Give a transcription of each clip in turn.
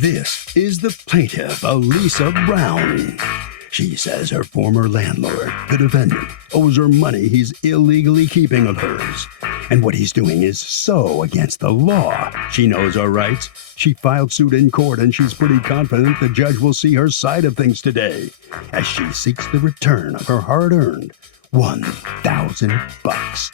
This is the plaintiff, Elisa Brown. She says her former landlord, the defendant, owes her money he's illegally keeping of hers. And what he's doing is so against the law. She knows her rights. She filed suit in court, and she's pretty confident the judge will see her side of things today as she seeks the return of her hard-earned $1,000.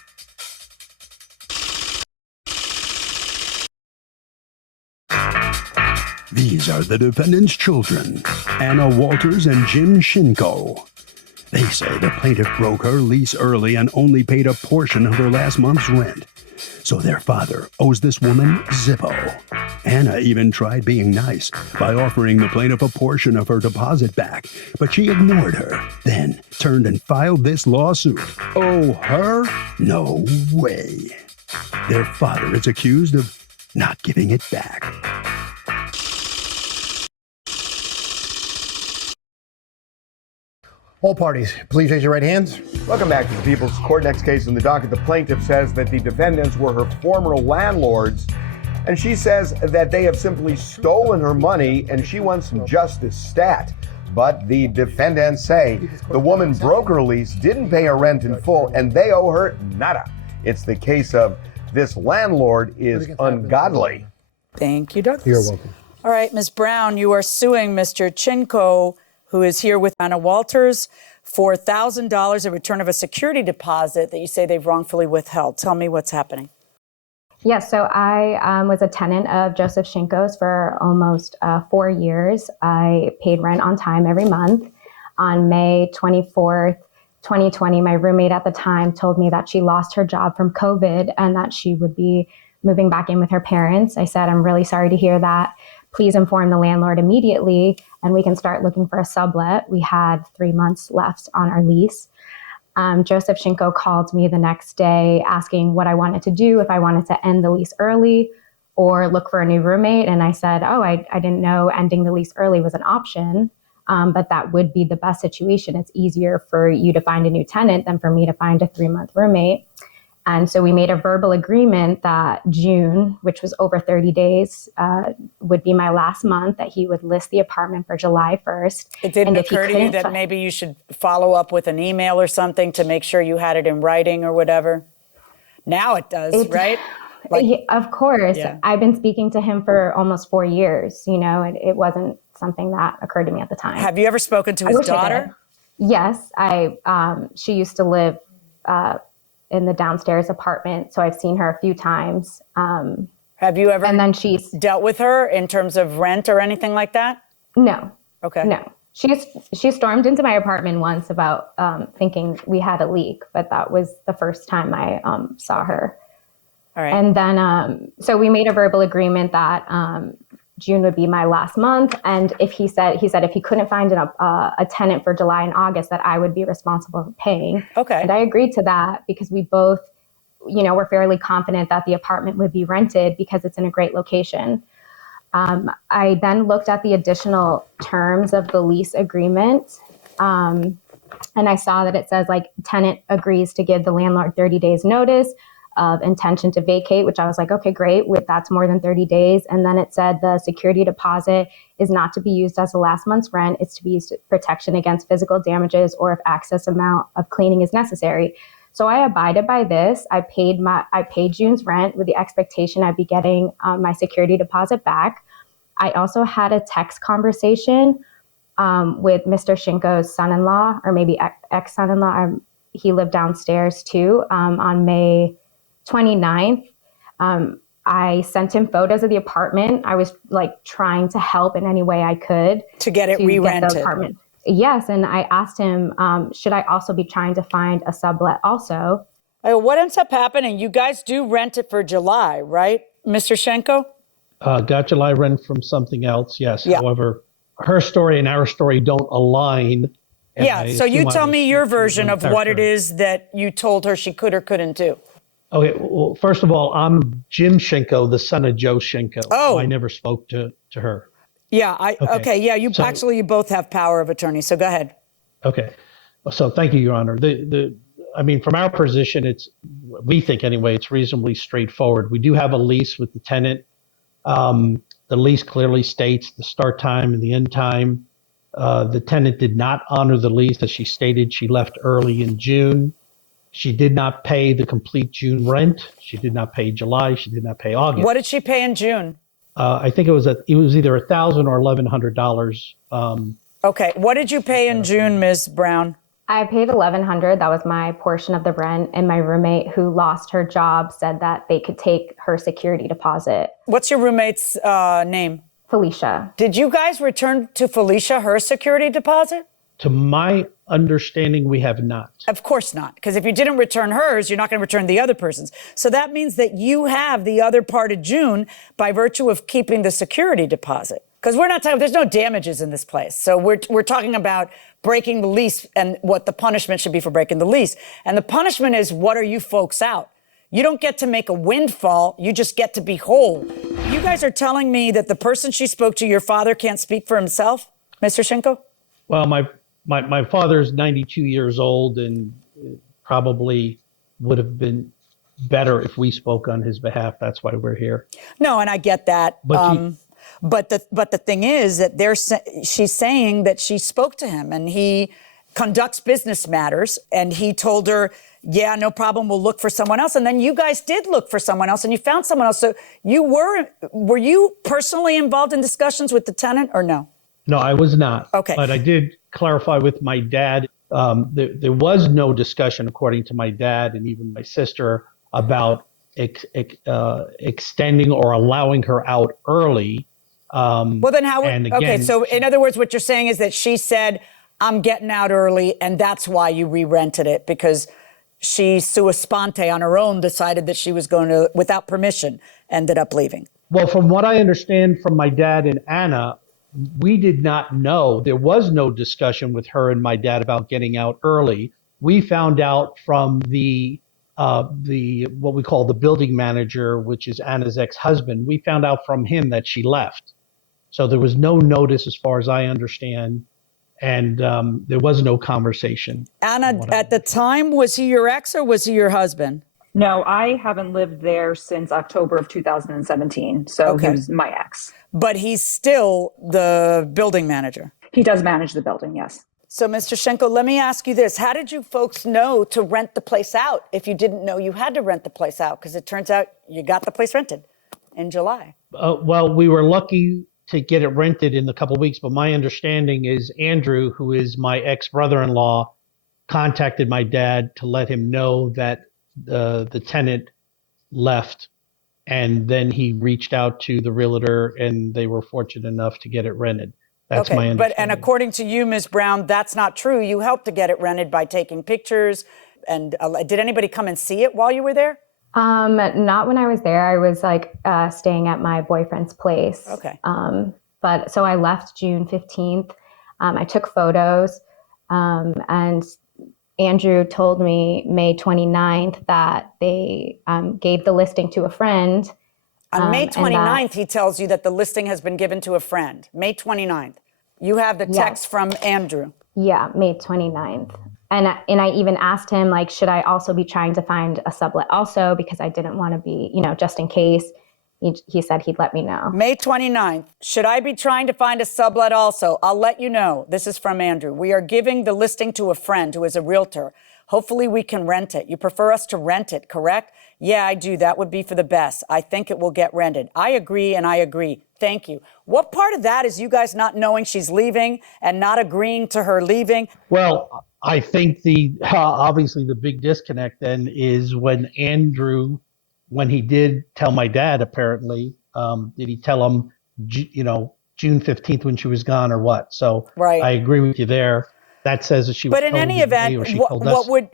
These are the defendant's children, Anna Walters and Jim Shinko. They say the plaintiff broke her lease early and only paid a portion of her last month's rent. So their father owes this woman Zippo. Anna even tried being nice by offering the plaintiff a portion of her deposit back, but she ignored her, then turned and filed this lawsuit. Oh, her? No way. Their father is accused of not giving it back. All parties, please raise your right hands. Welcome back to the People's Court. Next case in the docket, the plaintiff says that the defendants were her former landlords, and she says that they have simply stolen her money and she wants some justice stat. But the defendants say the woman broke her lease, didn't pay her rent in full, and they owe her nada. It's the case of this landlord is ungodly. Thank you, Douglas. You're welcome. All right, Ms. Brown, you are suing Mr. Chinko, who is here with Anna Walters, for $1,000 in return of a security deposit that you say they've wrongfully withheld. Tell me what's happening. Yes, so I was a tenant of Joseph Shinko's for almost 4 years. I paid rent on time every month. On May 24th, 2020, my roommate at the time told me that she lost her job from COVID and that she would be moving back in with her parents. I said, I'm really sorry to hear that. Please inform the landlord immediately and we can start looking for a sublet. We had 3 months left on our lease. Joseph Shinko called me the next day asking what I wanted to do, if I wanted to end the lease early or look for a new roommate. And I said, I didn't know ending the lease early was an option, but that would be the best situation. It's easier for you to find a new tenant than for me to find a 3-month roommate. And so we made a verbal agreement that June, which was over 30 days, would be my last month, that he would list the apartment for July 1st. It didn't occur to you that maybe you should follow up with an email or something to make sure you had it in writing or whatever? Now it does, right? Yeah, of course. Yeah. I've been speaking to him for almost 4 years. You know, it wasn't something that occurred to me at the time. Have you ever spoken to his daughter? Yes. She used to live in the downstairs apartment, so I've seen her a few times. Have you ever dealt with her in terms of rent or anything like that? No. Okay. No. She stormed into my apartment once about thinking we had a leak, but that was the first time I saw her. All right. And then, so we made a verbal agreement that June would be my last month. And if he said if he couldn't find a tenant for July and August, that I would be responsible for paying. Okay. And I agreed to that because we both, were fairly confident that the apartment would be rented because it's in a great location. I then looked at the additional terms of the lease agreement. And I saw that it says tenant agrees to give the landlord 30 days notice of intention to vacate, which I was like, okay, great. That's more than 30 days. And then it said the security deposit is not to be used as the last month's rent. It's to be used to protection against physical damages or if excess amount of cleaning is necessary. So I abided by this. I paid June's rent with the expectation I'd be getting my security deposit back. I also had a text conversation with Mr. Shinko's son-in-law, or maybe ex-son-in-law. He lived downstairs too, on May 29th. I sent him photos of the apartment. I was trying to help in any way I could to get it re-rented. The apartment. Yes, and I asked him, should I also be trying to find a sublet also? What ends up happening? You guys do rent it for July, right, Mr. Shinko? Got July rent from something else, yes. Yeah. However, her story and our story don't align. Yeah, so you tell me your version of what it is that you told her she could or couldn't do. Okay, well, first of all, I'm Jim Shinko, the son of Joe Shinko. Oh. So I never spoke to her. Yeah, yeah, you both have power of attorney, so go ahead. Okay, so thank you, Your Honor. From our position, we think anyway, it's reasonably straightforward. We do have a lease with the tenant. The lease clearly states the start time and the end time. The tenant did not honor the lease, as she stated. She left early in June. She did not pay the complete June rent. She did not pay July. She did not pay August. What did she pay in June? I think it was either $1,000 or $1,100. Okay. What did you pay in June, Ms. Brown? I paid $1,100. That was my portion of the rent. And my roommate, who lost her job, said that they could take her security deposit. What's your roommate's name? Felicia. Did you guys return to Felicia her security deposit? To my understanding, we have not. Of course not, because if you didn't return hers, you're not going to return the other person's. So that means that you have the other part of June by virtue of keeping the security deposit. Because we're not talking, there's no damages in this place. So we're talking about breaking the lease and what the punishment should be for breaking the lease. And the punishment is, what are you folks out? You don't get to make a windfall. You just get to be whole. You guys are telling me that the person she spoke to, your father, can't speak for himself, Mr. Shinko? Well, my father's 92 years old, and it probably would have been better if we spoke on his behalf. That's why we're here. No, and I get that. But the thing is that she's saying that she spoke to him and he conducts business matters, and he told her, yeah, no problem, we'll look for someone else. And then you guys did look for someone else and you found someone else. So were you personally involved in discussions with the tenant or no? No, I was not. Okay. But I did clarify with my dad. There was no discussion, according to my dad and even my sister, about extending or allowing her out early. Well, then how? Okay, so in other words, what you're saying is that she said, I'm getting out early, and that's why you re-rented it, because she, sua sponte, on her own, decided that she was going to, without permission, ended up leaving. Well, from what I understand from my dad and Anna, we did not know. There was no discussion with her and my dad about getting out early. We found out from the what we call the building manager, which is Anna's ex-husband. We found out from him that she left. So there was no notice, as far as I understand, and there was no conversation. Anna, at the time, was he your ex or was he your husband? No, I haven't lived there since October of 2017. So Okay. he was my ex. But he's still the building manager. He does manage the building, yes. So, Mr. Shinko, let me ask you this. How did you folks know to rent the place out if you didn't know you had to rent the place out? Because it turns out you got the place rented in July. Well, we were lucky to get it rented in a couple of weeks, but my understanding is Andrew, who is my ex-brother-in-law, contacted my dad to let him know that the tenant left, and then he reached out to the realtor, and they were fortunate enough to get it rented. That's my understanding. And according to you, Ms. Brown, that's not true. You helped to get it rented by taking pictures. And did anybody come and see it while you were there? Not when I was there. I was staying at my boyfriend's place. Okay. But so I left June 15th. I took photos, and Andrew told me May 29th that they gave the listing to a friend. On May 29th, he tells you that the listing has been given to a friend. May 29th. You have the text from Andrew. Yeah, May 29th. And I even asked him, should I also be trying to find a sublet also, because I didn't want to be, just in case. He said he'd let me know. May 29th. Should I be trying to find a sublet also? I'll let you know. This is from Andrew. We are giving the listing to a friend who is a realtor. Hopefully we can rent it. You prefer us to rent it, correct? Yeah, I do. That would be for the best. I think it will get rented. I agree, and I agree. Thank you. What part of that is you guys not knowing she's leaving and not agreeing to her leaving? Well, I think obviously the big disconnect then is when Andrew, when he did tell my dad, apparently, did he tell him, June 15th when she was gone or what? So right. I agree with you there. That says that she was But in any event,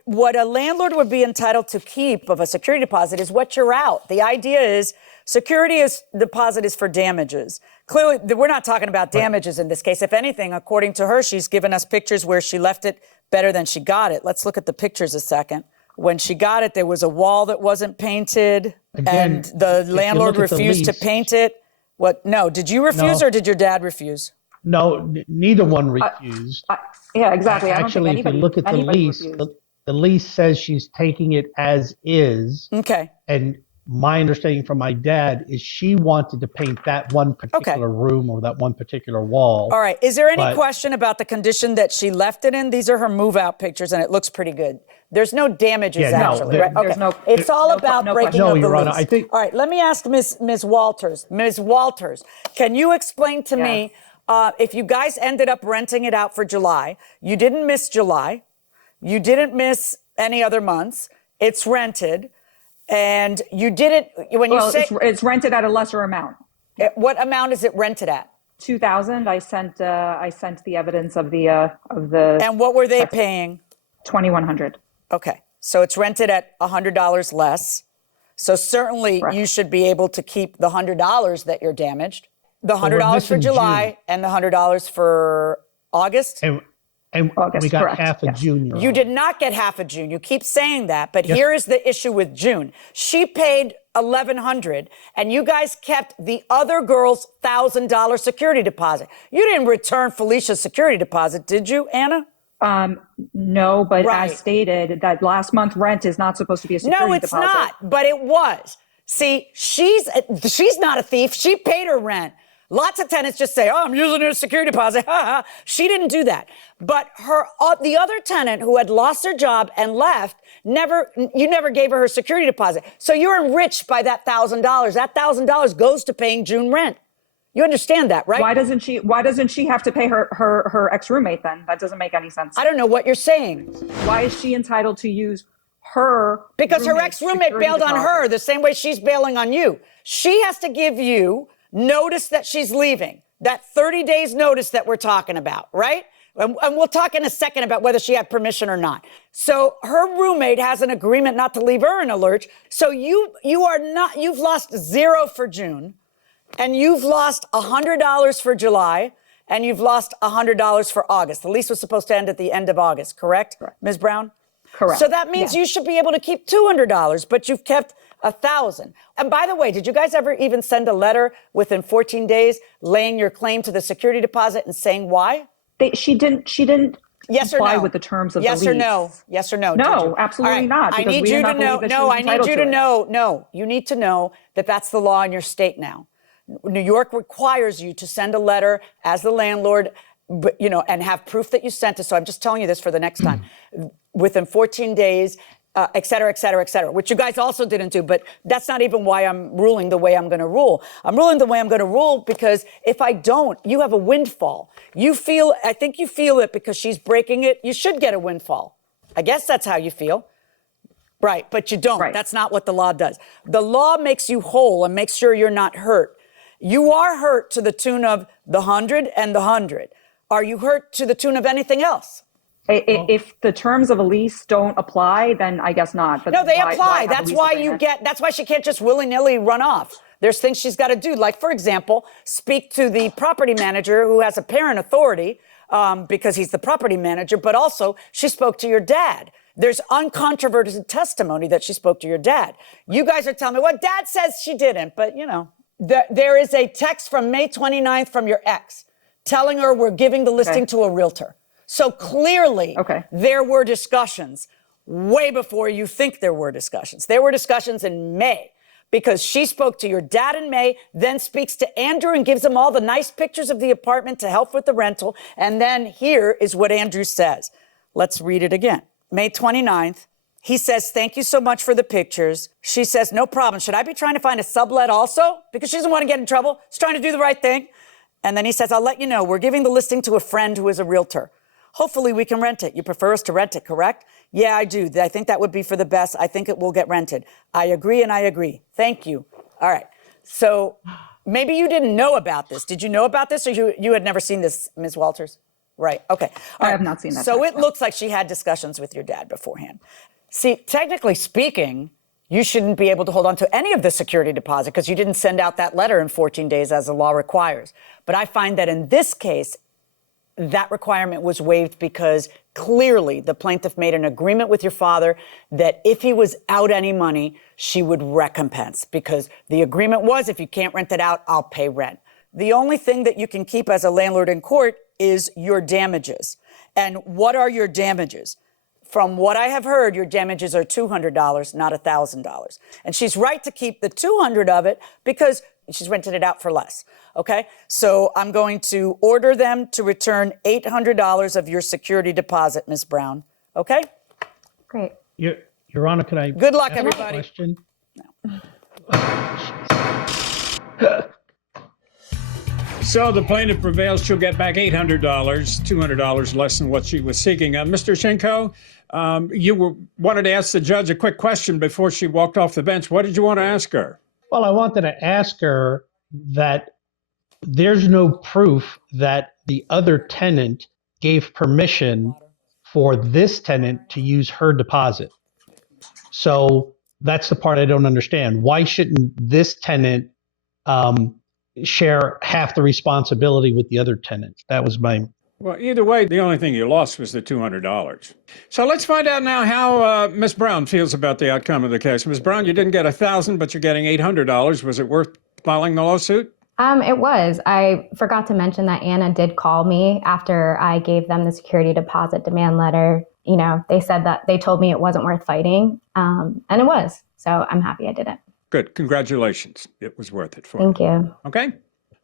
what a landlord would be entitled to keep of a security deposit is what you're out. The idea is security deposit is for damages. Clearly, we're not talking about damages in this case. If anything, according to her, she's given us pictures where she left it better than she got it. Let's look at the pictures a second. When she got it, there was a wall that wasn't painted, and the landlord refused to paint it. What? No, did you refuse or did your dad refuse? No, neither one refused. Yeah, exactly. Actually, if you look at the lease, the lease says she's taking it as is. Okay. And my understanding from my dad is she wanted to paint that one particular room or that one particular wall. All right. Is there any But- question about the condition that she left it in? These are her move-out pictures, and it looks pretty good. There's no damages, Yeah, no, actually, there- right? Okay. there's no- It's all no- about no breaking question. of No, the Your Honor, lease. I think- All right. Let me ask Ms. Walters. Ms. Walters, can you explain to me if you guys ended up renting it out for July? You didn't miss July. You didn't miss any other months. It's rented. And you didn't, when you say, it's rented at a lesser amount. what amount is it rented at? 2,000. I sent the evidence of the And what were they paying? 2,100. Okay. So it's rented at $100 less. So certainly Correct. you should be able to keep the $100 that you're damaged, the $100 for missing July, June. and the $100 for August. And August, we got correct, half of yes. June. Your You Honor. did not get half of June. You keep saying that, but here is the issue with June. She paid $1,100, and you guys kept the other girl's $1,000 security deposit. You didn't return Felicia's security deposit, did you, Anna? No, but Right. as stated, that last month rent is not supposed to be a security No, it's deposit. not, but it was. See, she's not a thief. She paid her rent. Lots of tenants just say, "Oh, I'm using it as security deposit." She didn't do that. But the other tenant who had lost her job and left, you never gave her security deposit. So you're enriched by that $1,000. That $1,000 goes to paying June rent. You understand that, right? Why doesn't she have to pay her ex-roommate then? That doesn't make any sense. I don't know what you're saying. Why is she entitled to use her Because her roommate's ex-roommate security bailed on deposit? her the same way she's bailing on you. She has to give you notice that she's leaving, that 30 days notice that we're talking about, right? And we'll talk in a second about whether she had permission or not. So her roommate has an agreement not to leave her in a lurch. So you've lost $0 for June, and you've lost $100 for July, and you've lost $100 for August. The lease was supposed to end at the end of August, correct? Ms. Brown? Correct. So that means you should be able to keep $200, but you've kept $1,000. And by the way, did you guys ever even send a letter within 14 days laying your claim to the security deposit and saying why? She didn't Yes or comply no? with the terms of yes the lease. or no? Yes or no? No, Did you? absolutely All right. not, I because need we did you not to know. believe that she No, was I need entitled you to to it. know. No, you need to know that that's the law in your state now. New York requires you to send a letter as the landlord, and have proof that you sent it. So I'm just telling you this for the next time. Within 14 days, et cetera, et cetera, et cetera, which you guys also didn't do. But that's not even why I'm ruling the way I'm going to rule. I'm ruling the way I'm going to rule because if I don't, you have a windfall. I think you feel it because she's breaking it. You should get a windfall. I guess that's how you feel. Right, but you don't. Right. That's not what the law does. The law makes you whole and makes sure you're not hurt. You are hurt to the tune of the 100 and the 100. Are you hurt to the tune of anything else? If the terms of a lease don't apply, then I guess not. But No, they why apply. have a That's lease why agreement? that's why she can't just willy-nilly run off. There's things she's got to do. Like, for example, speak to the property manager who has apparent authority because he's the property manager, but also she spoke to your dad. There's uncontroverted testimony that she spoke to your dad. You guys are telling me, well, dad says she didn't, but there is a text from May 29th from your ex telling her we're giving the listing to a realtor. So clearly, there were discussions way before you think there were discussions. There were discussions in May because she spoke to your dad in May, then speaks to Andrew and gives him all the nice pictures of the apartment to help with the rental. And then here is what Andrew says. Let's read it again. May 29th. He says, thank you so much for the pictures. She says, no problem. Should I be trying to find a sublet also? Because she doesn't want to get in trouble. She's trying to do the right thing. And then he says, I'll let you know. We're giving the listing to a friend who is a realtor. Hopefully we can rent it. You prefer us to rent it, correct? Yeah, I do. I think that would be for the best. I think it will get rented. I agree and I agree. Thank you. All right. So maybe you didn't know about this. Did you know about this or you had never seen this, Ms. Walters? Right. Okay. I have not seen that. So it looks like she had discussions with your dad beforehand. See, technically speaking, you shouldn't be able to hold on to any of the security deposit because you didn't send out that letter in 14 days as the law requires. But I find that in this case, that requirement was waived because clearly the plaintiff made an agreement with your father that if he was out any money, she would recompense because the agreement was if you can't rent it out, I'll pay rent. The only thing that you can keep as a landlord in court is your damages. And what are your damages? from what I have heard, your damages are $200, not $1,000. And she's right to keep the $200 of it because she's rented it out for less. Okay, so I'm going to order them to return $800 of your security deposit, Ms. Brown. Okay? Great. Your Honor, can I? Good luck, ask a everybody. Question? So the plaintiff prevails. She'll get back $800, $200 less than what she was seeking. Mr. Shinko, wanted to ask the judge a quick question before she walked off the bench. What did you want to ask her? Well, I wanted to ask her that there's no proof that the other tenant gave permission for this tenant to use her deposit. So that's the part I don't understand. Why shouldn't this tenant share half the responsibility with the other tenant? That was my... Well, either way, the only thing you lost was the $200. So let's find out now how Ms. Brown feels about the outcome of the case. Ms. Brown, you didn't get $1,000, but you're getting $800. Was it worth filing the lawsuit? It was. I forgot to mention that Anna did call me after I gave them the security deposit demand letter. You know, they said that they told me it wasn't worth fighting, and it was. So I'm happy I did it. Good. Congratulations. It was worth it for Thank you. Okay.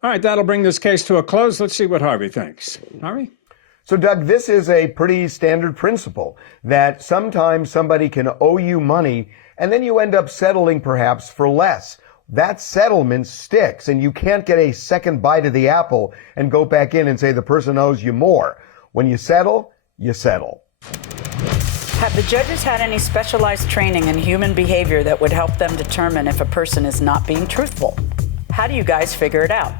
All right. That'll bring this case to a close. Let's see what Harvey thinks. Harvey? So, Doug, this is a pretty standard principle that sometimes somebody can owe you money and then you end up settling perhaps for less. That settlement sticks and you can't get a second bite of the apple and go back in and say the person owes you more. When you settle, you settle. Have the judges had any specialized training in human behavior that would help them determine if a person is not being truthful? How do you guys figure it out?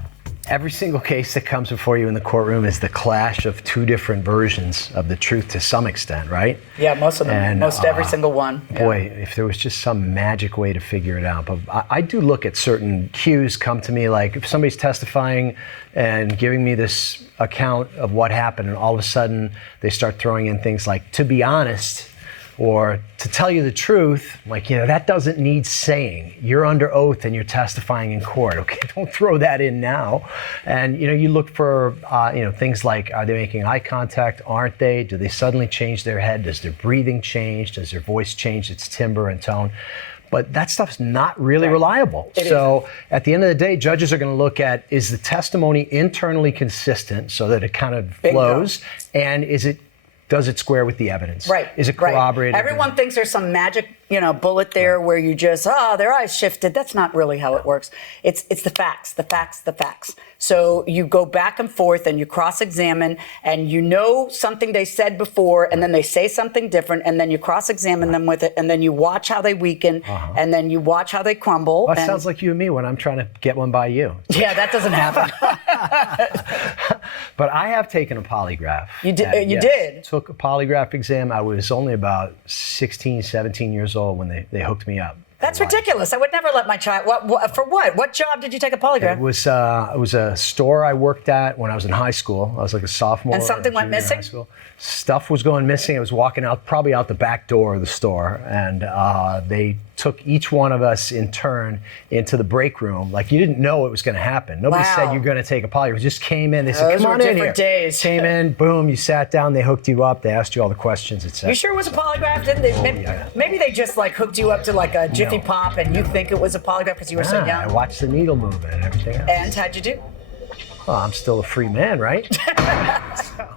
Every single case that comes before you in the courtroom is the clash of two different versions of the truth to some extent, right? Yeah, most of them. And, most every single one. Boy, if there was just some magic way to figure it out. But I do look at certain cues come to me, like if somebody's testifying and giving me this account of what happened, and all of a sudden they start throwing in things like, to be honest, or to tell you the truth, like, you know, that doesn't need saying. You're under oath and you're testifying in court. Okay, don't throw that in now. And, you know, you look for, things like, are they making eye contact? Aren't they? Do they suddenly change their head? Does their breathing change? Does their voice change its timbre and tone? But that stuff's not really reliable. So at the end of the day, judges are going to look at, is the testimony internally consistent so that it kind of flows? And does it square with the evidence? Right. Is it corroborated? Right. Everyone thinks there's some magic, bullet there where you just, their eyes shifted. That's not really how it works. It's the facts, the facts, the facts. So you go back and forth and you cross-examine and you know something they said before and then they say something different and then you cross-examine them with it and then you watch how they weaken and then you watch how they crumble. Well, that sounds like you and me when I'm trying to get one by you. Yeah, that doesn't happen. But I have taken a polygraph. You did? You did? Took a polygraph exam. I was only about 16, 17 years old when they hooked me up. That's ridiculous. I would never let my child. For what? What job did you take a polygraph? It was a store I worked at when I was in high school. I was like a sophomore. And something went missing? Stuff was going missing. I was walking out, probably out the back door of the store, and they took each one of us in turn into the break room. Like, you didn't know it was going to happen. Nobody said you're going to take a polygraph. You just came in. They said, come on in here. Days. Came in, boom, you sat down, they hooked you up, they asked you all the questions, etc. You sure it was a polygraph? Didn't they? Maybe they just like hooked you up to like a Jiffy Pop and you think it was a polygraph because you were so young? I watched the needle movement and everything else. And how'd you do? Well, I'm still a free man, right? So.